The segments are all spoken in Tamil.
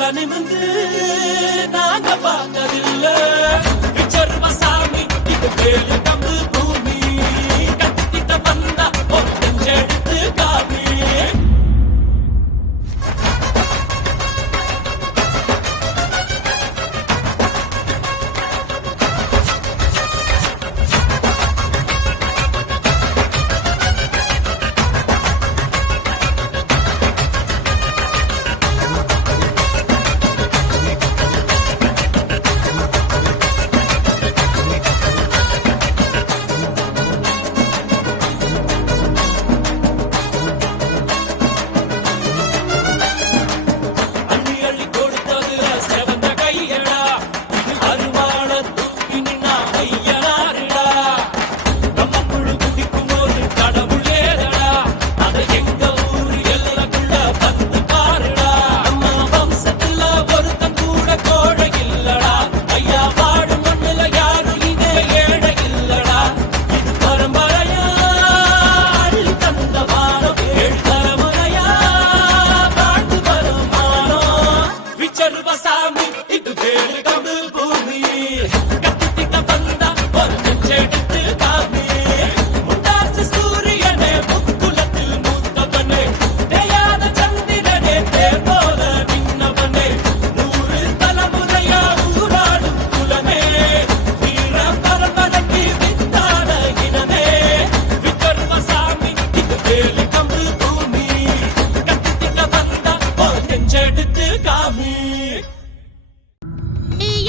தலை நிமிந்து நாங்க பார்த்ததில்ல சாமி இது வேலு கம்பு பூமி கத்திட்ட வந்தா ஒரு நெஞ்செடுத்து காமி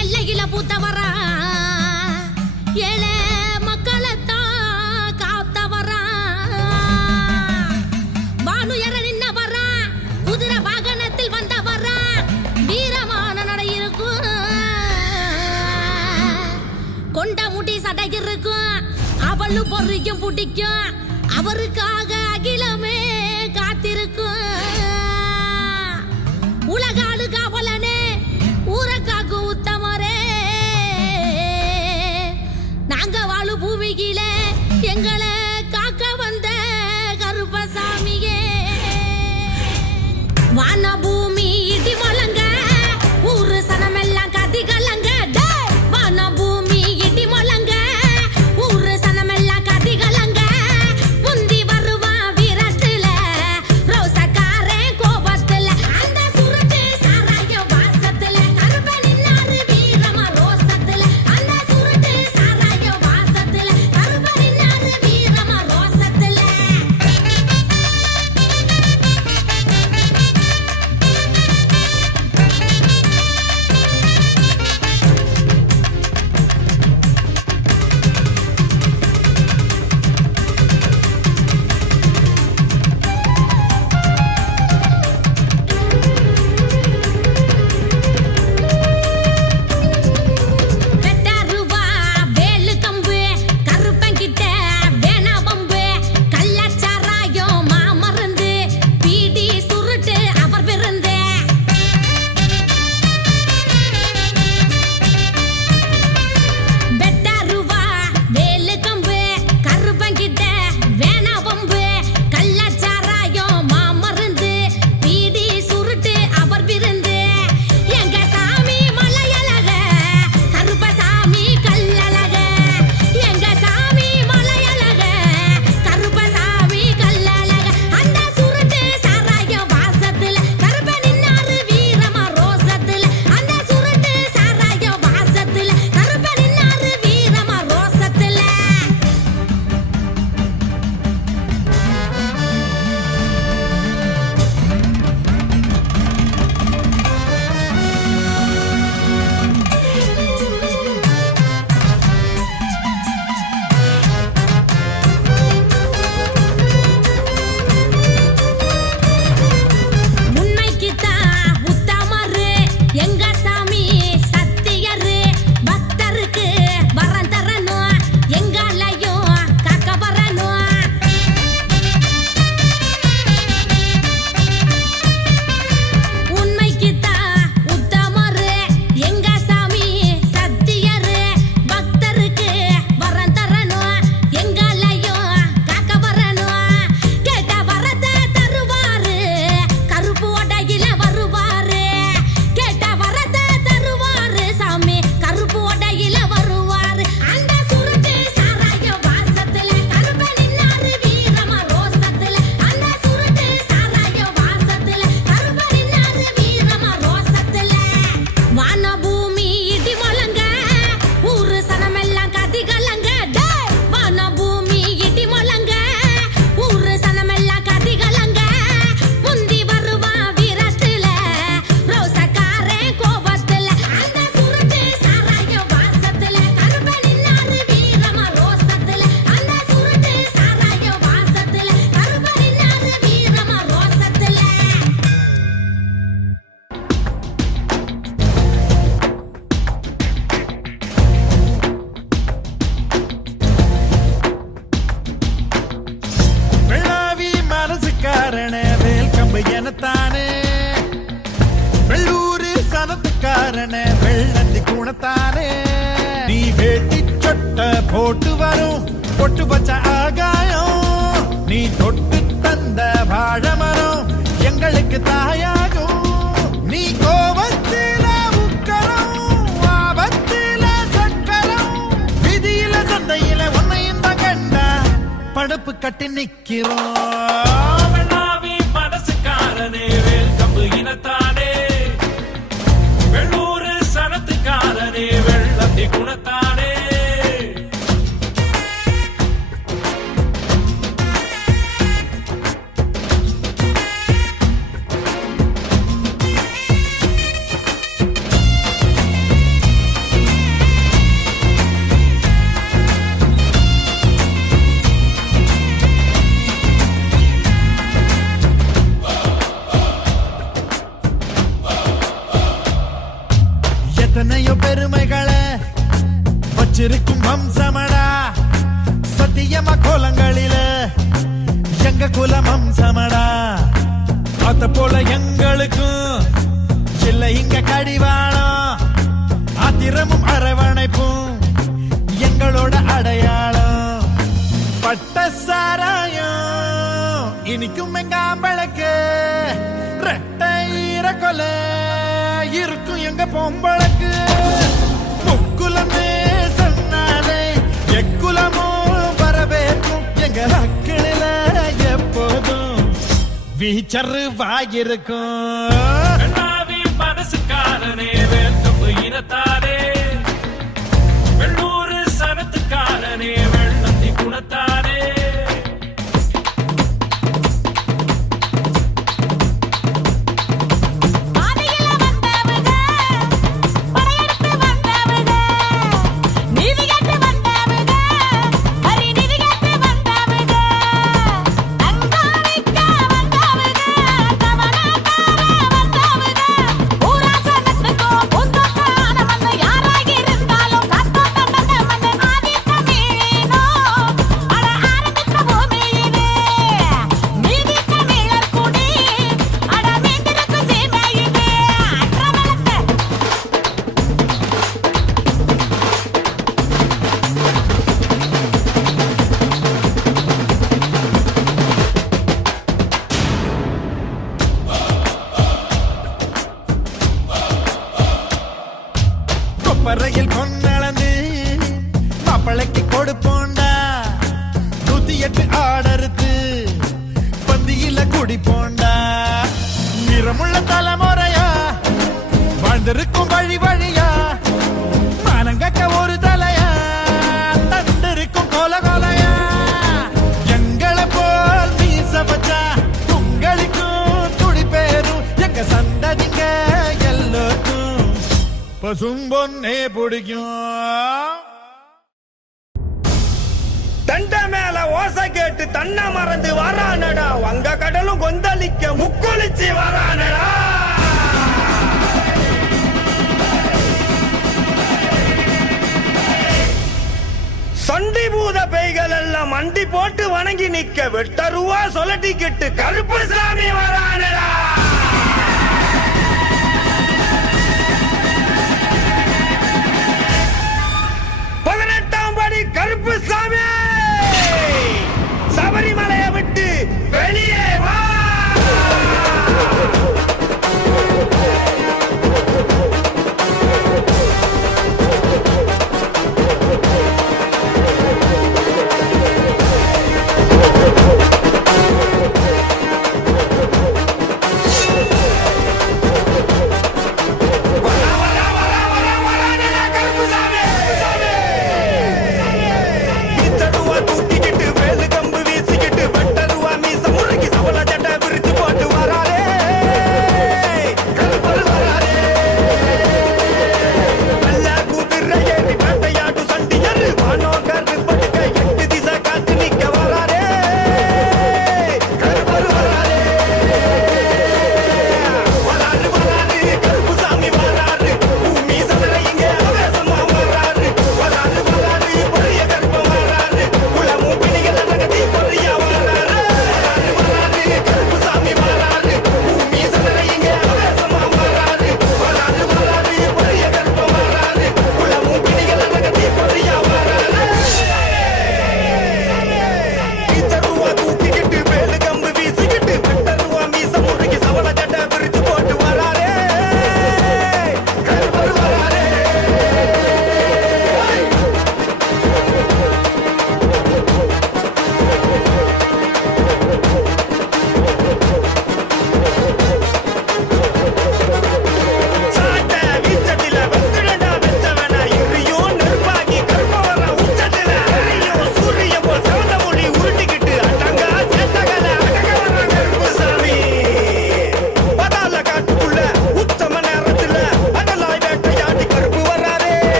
எல்லையில பூத்தவரா ஏழை மக்களைத்தான் காத்தவரா வானுயர நின்னவரா குதிரை வாகனத்தில் வந்தவரா வீரமான நடை இருக்கும் கொண்ட முடி சடை இருக்கும் அவளு பொறிக்கும் பிடிக்கும் அவருக்காக அகிலமே காத்திருக்கும் உலகாடு காவலனே ஊரக்காக்கு உத்தமரே நாங்க வாழு பூமியிலே எங்களை காக்க வந்த கருப்பசாமியே வான பூமி இடி முழங்க ஊரு சனமெல்லாம் கதி கலங்க வான பூமி இடி முழங்க ஊரு சனமெல்லாம் கதி கலங்க முந்தி வருவ சனத்துக்காரன வெள்ளந்தி குணத்தானே நீ வேட்டி சொட்ட போட்டு வரும் பொட்டு வச்ச ஆகாயம் நீ தொட்டு தந்த வாழமரம் எங்களுக்கு தாயாகும் நீ கோபத்தில உக்கரம் ஆபத்தில சக்கரம் விதியில சந்தையில உன்னையும் தான் கண்டா படுப்பு கட்டி நிக்கிறோம் வெள்ளாவி மனசுக்காரனே வேல் கம்பு இனத்தானே வெள்ளூர் சனத்துக்காரனே வெள்ளத்தி குணத்தானே எத்தனையோ பெருமைகளை வச்சிருக்கும் வம்சமடா சத்தியமா கோலங்களில எங்க குலம் வம்சமடா அத போல எங்களுக்கும் இல்ல இங்க கடிவாளம் ஆத்திரமும் அரவணைப்பும் எங்களோட அடையாளம் பட்ட சாராயம் இனிக்கும் எங்க ஆம்பளுக்கு ரெட்டை ஈரக்கொலை இருக்கும் எங்க பொம்பளுக்கு முக்குலமே சொன்னாலே எக்குலமும் வரவேற்கும் எங்க அக்கிளில எப்போதும் வீச்சரு வாயிருக்கும் வெள்ளாவி மனசுக்காரனே வேல் கம்பு இனத்தானே வெள்ளூர் சனத்துக்காரனே வெள்ளத்தி குணத்தானே பாதையில வந்தவங்க படையெடுத்து வந்தவங்க நீதி கேட்டு வந்தவங்க ஹரி நிதி கேட்டு வந்தவங்க அங்காவிக்க வந்தவங்க கவனக்கார வந்தவங்க ஊராசனத்துக்கோ புந்தக்கான வந்து யாராக இருந்தாலும் கத்தோட்டம் தந்த மண்ணு ஆதி தமிழனோ அட ஆரம்பித்த பூமியிலே நீதி தமிழர் குடி அட மீண்டிருக்கு சீமையிலே அற்றவளத்தை கொப்பரையில் பொன்னளந்து மாப்பிளைக்கு கொடுப்போண்டா 108 ஆடறுத்து பந்தியில குடிப்போண்டா நிறமுள்ள தலைமுறையா வாழ்ந்திருக்கும் வழி வழியா மானங்கக்க ஒரு தலையா தண்டிருக்கும் கோல கோலையா எங்களை போல் மீச வச்சா உங்களுக்கும் துடி பேரும் எங்க சந்ததிங்க எல்லோருக்கும் பசும்பொன்னே பிடிக்கும் தண்ட மேல ஓசை கேட்டு தன்னை மறந்து வரானடா வங்க கடலும் கொந்தளிக்க முக்குளிச்சு வரானடா சண்டி பூத பேய்கள் எல்லாம் மண்டி போட்டு வணங்கி நிக்க வெட்டருவா சொலட்டிக்கிட்டு கருப்பு சாமி வரானடா கருப்பு சாமி சபரிமலையை விட்டு வெளியே வா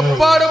எப்பாடு